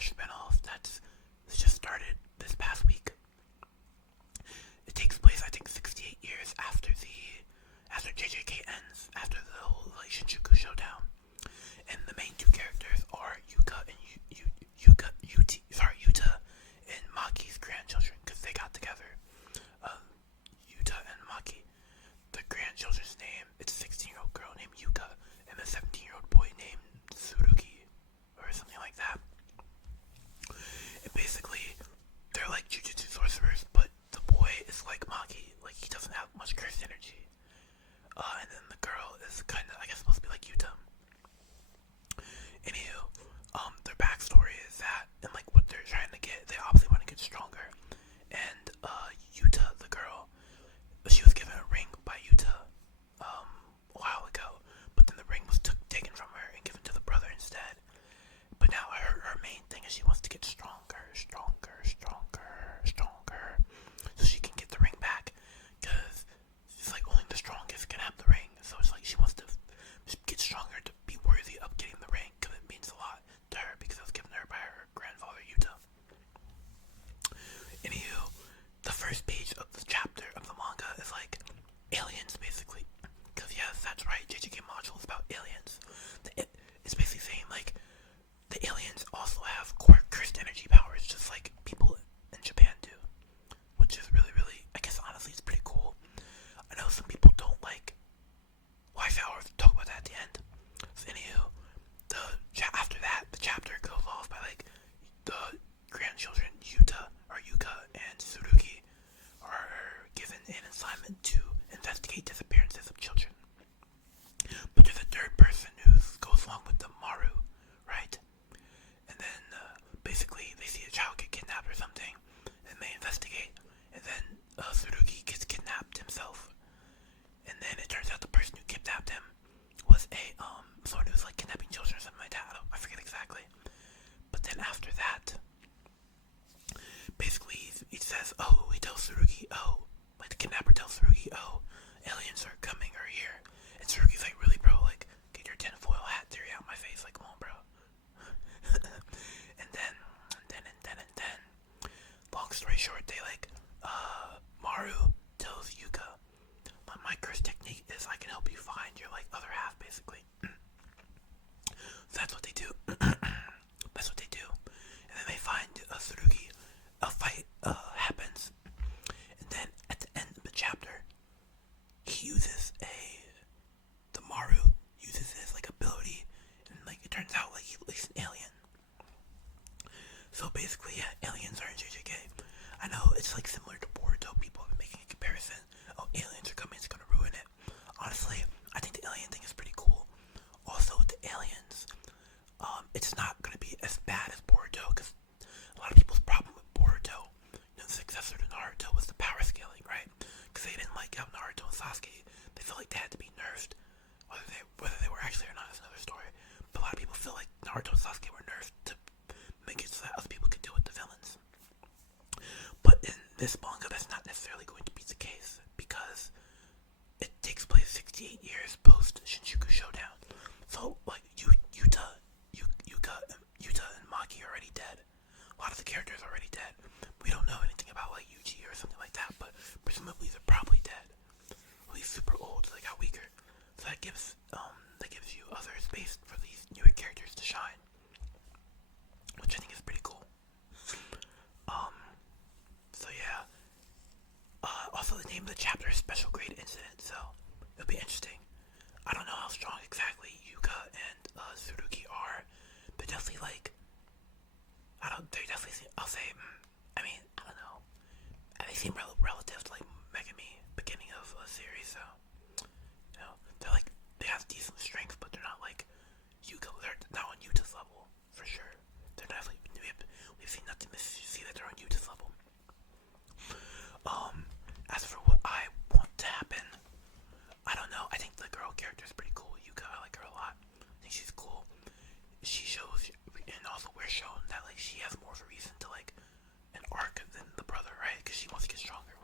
spinoff that's just started this past week. It takes place, I think, 68 years after JJK ends, after the whole like Shinjuku showdown. And the main two characters are Yuka and Yuta and Maki's grandchildren, because they got together. Yuta and Maki. The grandchildren's name, it's a 16-year-old girl named Yuka and a 17-year-old boy named Tsurugi, or something like that. And basically, they're like Jujutsu sorcerers, but the boy is like Maki, like he doesn't have much cursed energy. And then the girl is kind of, I guess, supposed to be like Yuta. Anywho, their backstory is that, and like what they're trying to get, they obviously want to get stronger. And Yuta, the girl, she was given a ring by Yuta a while ago, but then the ring was taken from her and given to the brother instead. But now her main thing is she wants to get stronger, so she can get the ring back, because it's like only the strongest can have the ring. So it's like she wants to get stronger to be worthy of getting the ring, because it means a lot to her, because it was given to her by her grandfather Yuta. Anywho, the first page of the chapter of the manga is like aliens, basically. Because yes, that's right, JJK Modulo is about aliens. It's basically saying like the aliens also have cursed energy powers, just like people in Japan do, which is really, really, I guess honestly, it's pretty cool. I know some people don't like. Well, I'll talk about that at the end. So anywho, after that, the chapter goes off by like the grandchildren Yuka and Tsurugi are given an assignment to investigate disappearances of children. But there's a third person who goes along with the Maru, right? And then basically they see a child get kidnapped or something, and they investigate. And then Tsurugi gets kidnapped himself. And then it turns out the person who kidnapped him was someone who was like kidnapping children or something like that. I forget exactly. But then after that, basically he says, he tells Tsurugi, like the kidnapper tells Tsurugi, aliens are coming or here. And Tsurugi's like, really, bro? Like, get your tinfoil hat theory out my face. Like, come on, bro. and then, long story short, they like, Maru tells Yuka, my curse technique is I can help you find your like other half, basically. So that's what they do. And then they find Tsurugi. A fight happens, and then at the end of the chapter, the Maru uses his like ability, and like it turns out like he's an alien. So basically, yeah, aliens are in JJK. I know it's like similar to Boruto. People have been making a comparison. Oh, aliens are coming, it's gonna ruin it. Honestly, I think the alien thing is pretty cool. Also, with the aliens, it's not gonna be as bad as Boruto, because a lot of people's problem with Boruto, the successor to Naruto, was the power scaling, right? Because they didn't like how Naruto and Sasuke, they felt like they had to be nerfed. Whether they were actually or not is another story. But a lot of people feel like Naruto and Sasuke were nerfed to make it so that other people could deal with the villains. But in this manga, that's not necessarily going to be the case, because it takes place 68 years post Shinjuku Showdown. So, like, Yuta and Maki are already dead. A lot of the characters are already dead. We don't know anything about, like, Yuji or something like that, but presumably they're probably dead. At least super old, so they got weaker. So that gives you other space for these newer characters to shine, which I think is pretty cool. So yeah. Also, the name of the chapter is Special Grade Incident, so it'll be interesting. I don't know how strong exactly Yuka and Tsurugi are. They're definitely like, I'll say, I don't know. They seem relative to like Megami, beginning of a series, so, they're like, they have decent strength, but they're not like Yuka, they're not on Yuta's level, for sure. They're definitely, we've seen nothing to see that they're on Yuta's level. As for what I want to happen, I don't know. I think the girl character is pretty cool. Yuka, I like her a lot. I think she's cool. She shows, and also we're shown that like she has more of a reason to like an arc than the brother, right? Because she wants to get stronger.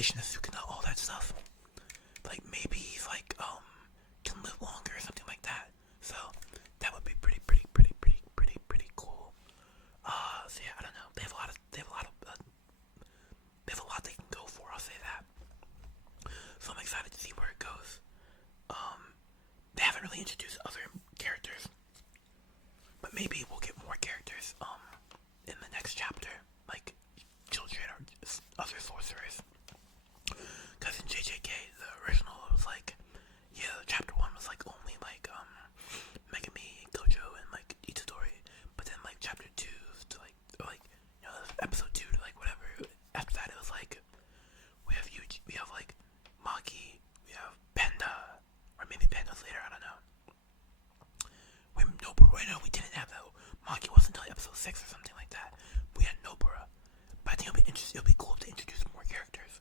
relation to Sukuna, all that stuff. Like maybe he's like can live longer or something like that. So that would be pretty cool. So yeah, I don't know. They have a lot they can go for. I'll say that. So I'm excited to see where it goes. They haven't really introduced other characters, but maybe we'll get more characters in the next chapter, like children or other sorcerers. Because in JJK, the original, it was like, yeah, chapter 1 was like only like Megami, Gojo, and like Itadori, but then like chapter 2 to like you know, episode 2 to like whatever. After that, it was like we have like Maki, we have Panda, or maybe Panda's later, I don't know. We didn't have that. Maki wasn't until episode 6 or something like that. We had Nobara. But I think it'll be cool to introduce more characters.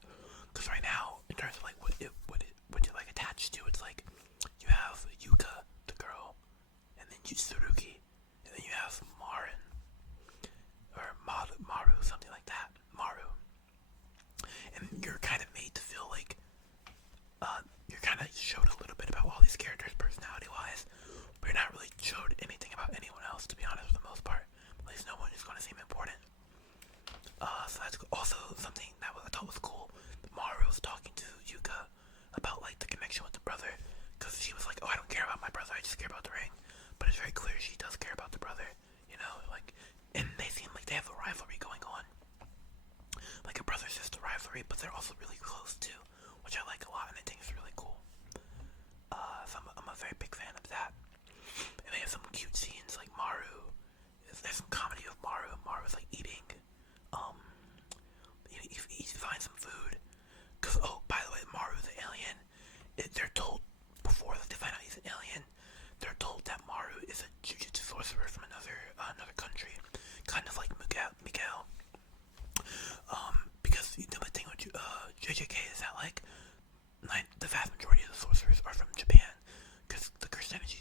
Because right now, in terms of like what it like attached to, it's like you have Yuka, the girl, and then Tsurugi, and then you have Marin, or Maru, something like that. Maru. And you're kind of made to feel like you're kind of showed a little bit about all these characters personality-wise, but you're not really showed anything about anyone else, to be honest, for the most part. At least no one is going to seem important. So that's also something that I thought was cool. Maru was talking to Yuka about like the connection with the brother, because she was like, "Oh, I don't care about my brother. I just care about the ring." But it's very clear she does care about the brother, you know. Like, and they seem like they have a rivalry going on, like a brother-sister rivalry, but they're also really close too, which I like a lot, and I think it's really cool. So I'm a very big fan of that. And they have some cute scenes, like Maru. There's some comedy of Maru. Maru's like eating. He finds some food. Cause by the way, Maru the alien. They're told before they find out he's an alien. They're told that Maru is a Jujutsu sorcerer from another country, kind of like Miguel. Because the thing with JJK is that like the vast majority of the sorcerers are from Japan, because the Christianity